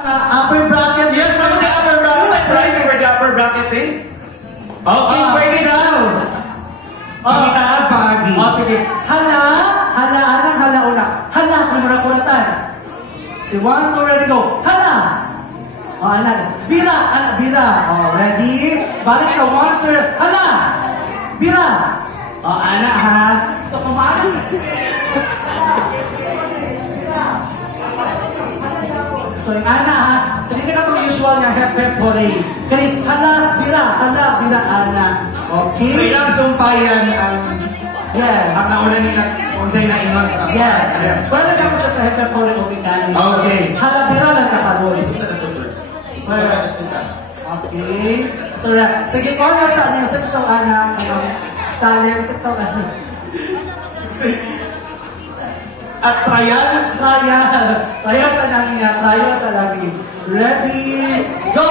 Upper bracket. Yes, naman the upper bracket. Price for the upper bracket eh. Okay, pwede daw. Pangitahan, pagi. Sige. Hala, anang hala una. Hala, kumura-kuratan. Okay, 1, 2, ready, go. Hala. Anak. Bira, bira. Ready? Balik ka, 1, 2, hala. Bira. Anak ha. Gusto kumain. So, yung ana ha. So, hindi ka itong usual nga hep-hep hooray. Kaya, hala, bira, ana. Okay? So, ilang sumpayan ang... Yes. Ang nauna nila kung sa'yo na ingon sa... Yes. Pwede ka mo siya sa hep-hep hooray o kikanin. Okay. Hala, bira lang nakaroon. Okay. So, sige, kung ano sa ano, sa itong anak, stalin, sa itong ano. At trial? Trial sa langit nga, trial sa langit. Ready, go!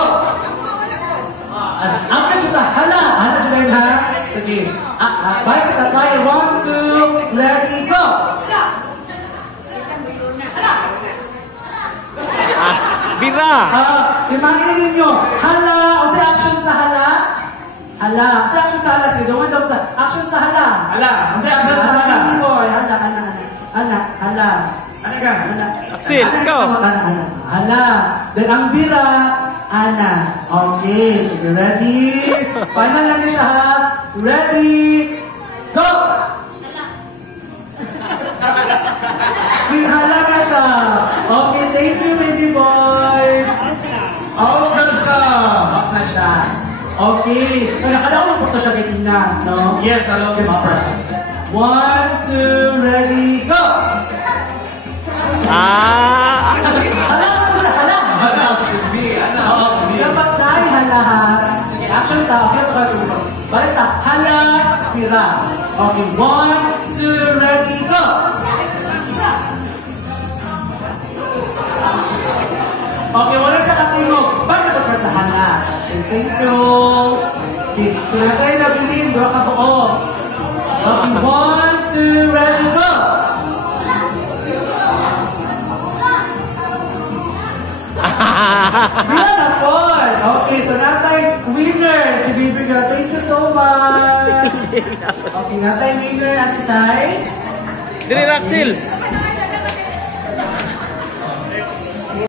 After kita, hala dyan yun ha? Sige. Balik sa tatay, 1, 2, ready, go! Bira! Imagine ninyo, hala, o sa action sa hala? Hala, sa action sa hala, sige, doon daw action sa hala. Hala, ang sa'yo action sa hala. Hala. Ano ka? Axel, ikaw. Hala. Then ang bira, ana. Okay, sige, ready? Final lang siya ha. Ready? Go! Hala na siya. Okay, thank you, baby boys. Out na siya. Okay. Nakalaw mo po ito siya kitingnan, no? Yes, I love this part. 1, 2, ready, go! Hala should be. Dapat tayo hala ha. Sige, action sa akin. Balik sa hala, bira. Okay, 1, 2, ready, go! Okay, wala siya katingog. Bakit ito sa hala? Okay, thank you. Okay, kaya tayo nabilin. Dura ka po. Okay, 1, 2, ready, go! Bira na po! Okay, so natay winner si Baby Girl. Thank you so much! Okay, natay winner at Isay. Dili, Axel!